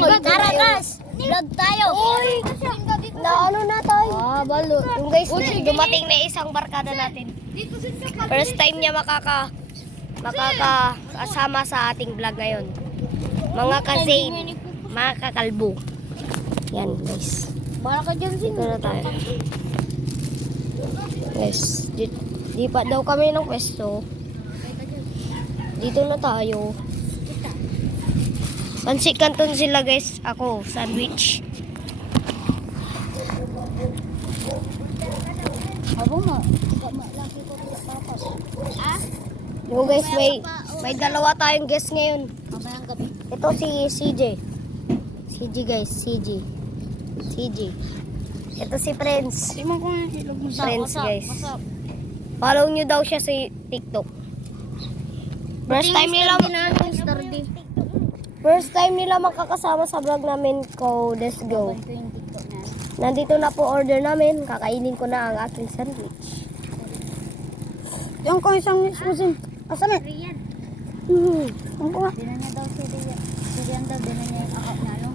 Tara guys, vlog tayo. Na ano na tayo? Ah, balo. Yung guys, dumating na isang barkada natin. First time niya makaka makakasama sa ating vlog ngayon. Mga kasame, mga kakalbo. Yan guys. Bala ka dyan, Sin. Dito na tayo. Guys, di, di pa daw kami ng pwesto. Dito na tayo. Pansit canton sila guys. Ako, sandwich. Abo mo. Tapos. Ah? Guys, may may dalawa tayong guest ngayon. Mamayang gabi. Ito si CJ. CJ guys, CJ. CJ. Ito si Friends, WhatsApp. guys. Follow nyo daw siya sa TikTok. First time nila Mr. D. first time nila makakasama sa vlog namin ko. Let's go. Na. Nandito na po order namin. Kakainin ko na ang aking sandwich. Yung ko isang susin. Asa na? Rian. Hmm. Ang ko. Dinan niya daw si Rian. Si Rian daw, dinan niya yung account na ano.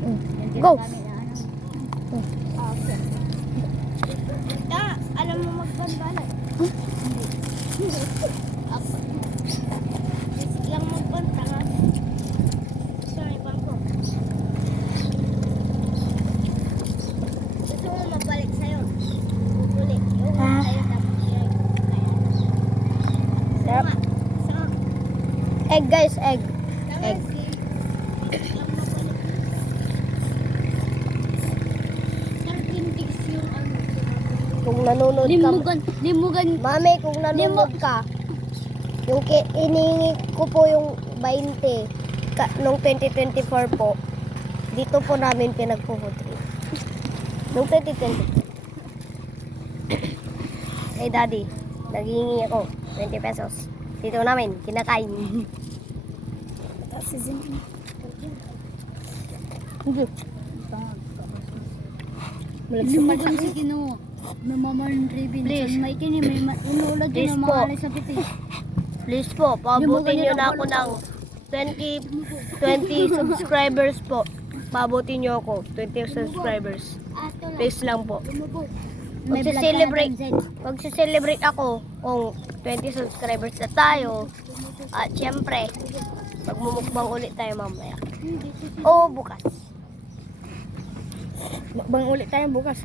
Mm. Go. na ano. Ah, okay. Da, alam mo magbanbalan. Ako. Lang magbanta nga. Sorry, bangko. Gusto mo mabalik sa'yo. Bubuli. Yung Ah. sa'yo tapos siya. Yep. Sama. Egg guys, egg. Egg. Kung nanonood ka, Limugan, limugan. Mami, kung nanonood ka, yung inihingi ko po yung 20 ka, nung 2024 po, dito po namin pinagpuputri. Nung 2024. Eh, daddy, naghihingi ako 20 pesos. Dito namin, kinakain. Hindi. Limugan si Kino. May mamalang ribbon. Please. May kini, may ma- inuulad din ang mga alay sa piti. Please po, pabutin nyo na ako ng 20, 20 subscribers po. Pabutin nyo ako, 20 subscribers. Please lang po. Magse-celebrate. Magse-celebrate ako kung 20 subscribers na tayo. At syempre, magmumukbang ulit tayo mamaya. O bukas. Bang ulit tayo bukas.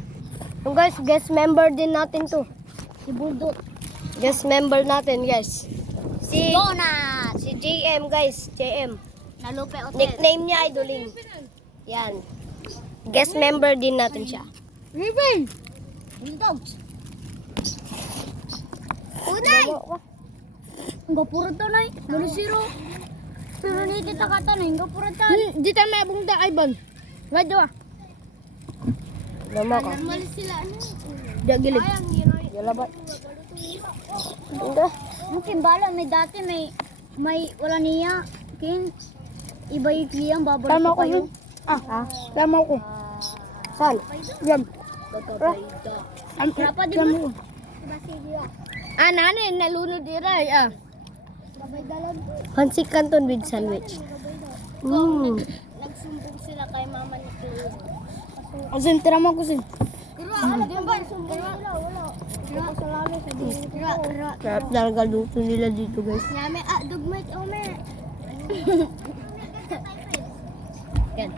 Yung guys, guest member din natin to. Si Buldot. Guest member natin guys. Si, Donut. si JM guys, JM. Nalupe Hotel. Nickname niya ay Duling. Yan. Guest member din natin siya. Ribbon. Windows. Unay. Enggak pura to nay. Dari zero. Pero ni kita kata nay, enggak pura to. Di tayo may abong da, Ivan. Enggak dua. Lama ka. sila ano. Di gilid. Yala ba? Hindi. Mungkin bala may dati may may wala niya. Kin iba yung kliyang babalik Tama ko yun. Ah, ah. Tama ko. Saan? Yan. Kenapa di ko. Ah, nani, nalunod iray, ah. Babay dalan. Hansi canton with sandwich. Mm. Nagsumbong sila kay mama ni Kuya. Asin, tira mo ko sin. Kira, din ba? Sumbong sila, wala. Kira, sa lalo sa dito. Kira, kira. Sarap talaga luto nila dito, guys. Nyame, ah, dugmay ka, ome. Yan.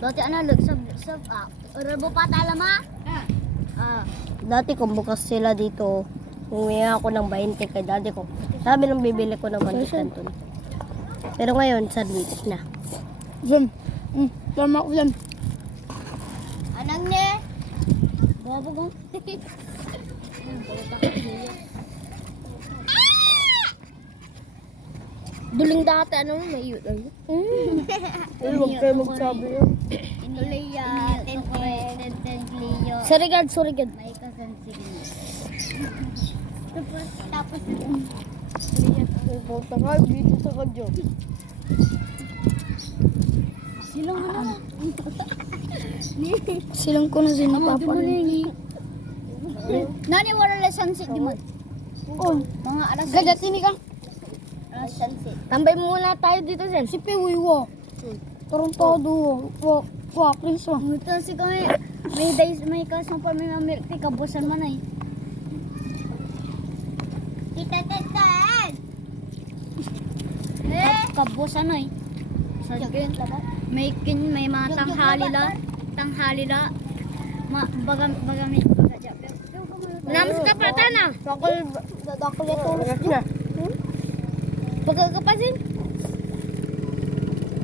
Dati ano, look, sab, sab, ah, rebo pa talama? Ah. Dati kung bukas sila dito, humingi ako ng 20 kay daddy ko. Sabi nang bibili ko ng hansi canton. Pero ngayon, sandwich na. Yan. Mm, tama ko yan. Anang ne? Bobo ko. Duling dati, ano, may iyot ay. Huwag kayo magsabi yun. Inuliya, tente, tente, liyo. Surigad, surigad. May kasansigin. Tapos, Pupunta ka dito sa kadyo. silang ano? Silang ko na sinapapalit. Nani wala la sunset di mo? Oh, Mga alas gagat ini ka. alas sunset. Tambay muna tayo dito, Sen. Si Piwiwo. Torontado. Wa, wa, please wa. Ito si kami. May days, may kasang pa may milk tea, kabusan man ay. Tita, tita! Eh! Kabusan ay. Sa may kin, may mga tanghali la. Tanghali la. Ma, baga, baga may, baga dyan. Namas ka pa, tana. Dakol, dakol tulog na. Pagkakapasin.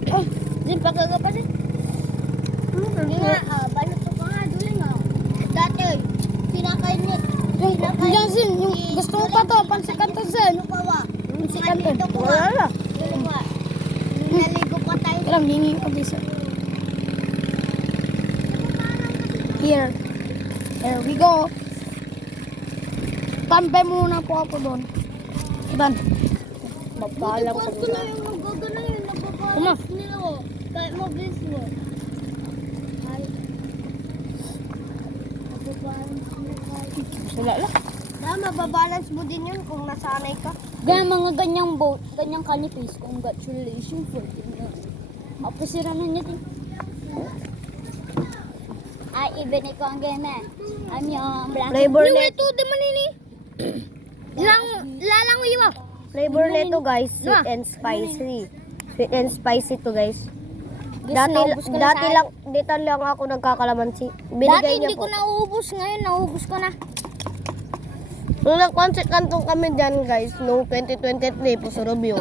Oh, din pagkakapasin. Hindi nga, ah, balot ko pa nga, duling nga. Dati, sinakain niya. Yan sin, yung gusto ko pa to, pansikan to sin. Ano pa ba? Pansikan to. Dito ko Wala na. Naligo pa tayo. Kailang hingi ko dito. Here. There we go. Tambay muna po ako doon. Iban. Magpaalam ko Bukas ko na yung. Nagbabalas nila ko. Kahit mabilis mo. Ay. Mo kahit. Wala lang. Na, mababalance mo din yun kung nasanay ka. Ganyan mga ganyang boat, ganyang kanipis, congratulations for you. Apasira na niya din. Ay, even ikaw ang ganyan. I'm yung black. Flavor neto. di manini. Lang, lalang iwa. Flavor neto guys, sweet Diba? and spicy. Sweet and spicy to guys. Dati, ko dati lang, dito lang ako nagkakalamansi. Dati Binigay hindi niya ko po. nauubos, ngayon nauubos ko na. Nung nag-concert kantong kami dyan guys, noong 2023 po sa Rubio.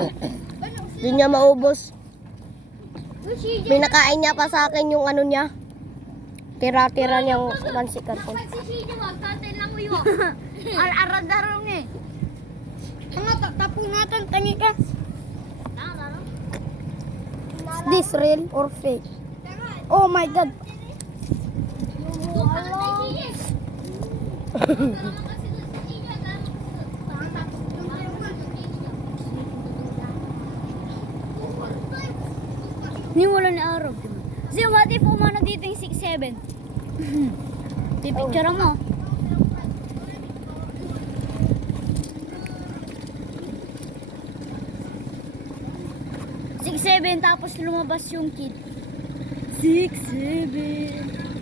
Di niya maubos. Pinakain niya pa sa akin yung ano niya. Tira-tira niyang mansi kantong. Al-aradarong eh. Ano, tapong natin, tangi ka. Is this real or fake? Oh my god. Ni wala ni araw. Kasi what if umano dito yung 6-7? Pipicture mo. Six seven tapos lumabas yung kid. Six seven.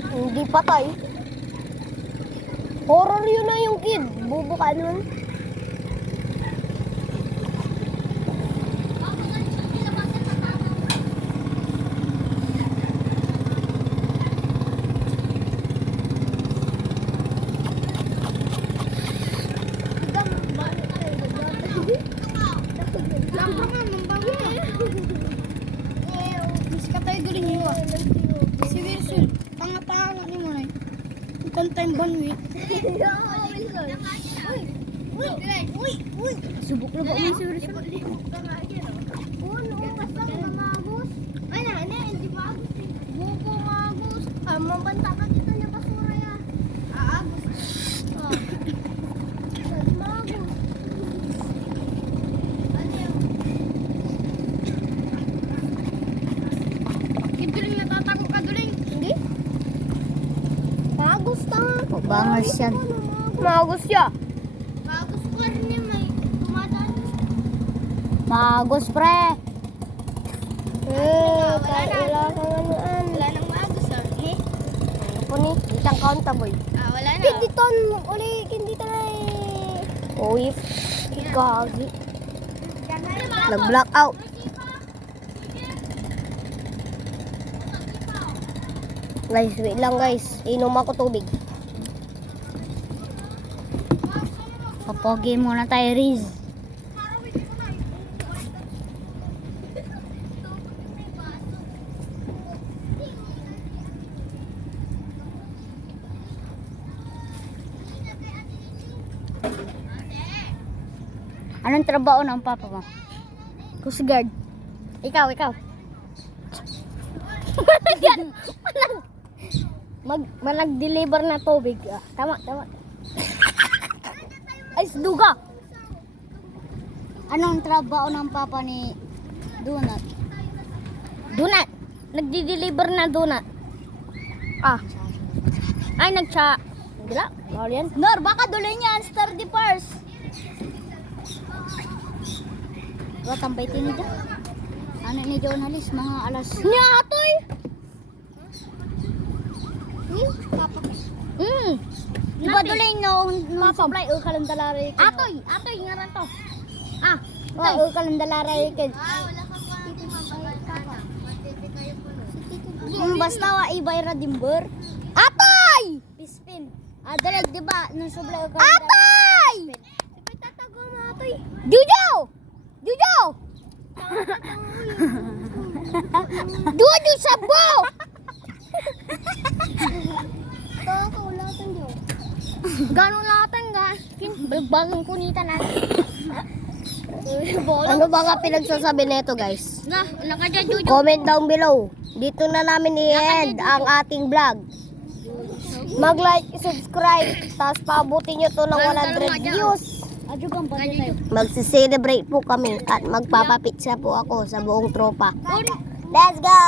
Hindi patay. Horror yun na yung kid. Bubuka nun. Mas katay galing yun ah. Si Wilson, tanga-tanga na ni mo na. Ikan time banwi. Subok na ba umin si Wilson? Ay na, na, hindi maagos eh. Buko maagos. Ah, mabanta ka dito niya basura ya. Aagos. Ah. Hindi maagos. Ano yun? Kiduling natatago ka duling. Hindi. Maagos ta. Bangers yan. Maagos siya. Bagos ko rin may tumadaan. Magos pre. Eh, wala anuan. Wala nang maagos ah. Eh? Ako ni, isang countaboy. Ah, wala na. Hindi ton, uli, hindi tayo. Uy, ikagi. Nag-black out. Guys, wait lang guys. Inom ako tubig. Papogi muna tayo, Riz. Anong trabaho ng papa mo? Coast Guard. Ikaw, ikaw. Mag, manag-deliver na tubig. Ah, tama, tama. Ay, duga! Anong trabaho ng papa ni Donut? Donut. Nagdi-deliver na donut. Ah. Ay, nagcha. Dila, bawal yan. Nor, baka duloy niyan, star di pars. What ang baitin niya? Ano ni Jonalis, mga alas. Nya atoy. Mm. Di ba dulay no, no supply o kalandalari ko. Atoy, atoy nga ran to. Ah, ito o kalandalari ko. Mm, basta wa ibayra dimber. Atoy! Pispin. Ah, dalag, di ba? Nung supply o Atoy! Tatago mo atoy. Jujo! Jujo! Dujo sabo! Ganong latan ga? Balbagang kunita natin. Ano ba nga pinagsasabi nito guys? Na, nakadya Jojo. Comment down below. Dito na namin i-end ang ating vlog. Mag-like, subscribe, tapos paabutin nyo to ng 100 views. Magsi-celebrate po kami at magpapapitsa po ako sa buong tropa. Let's go!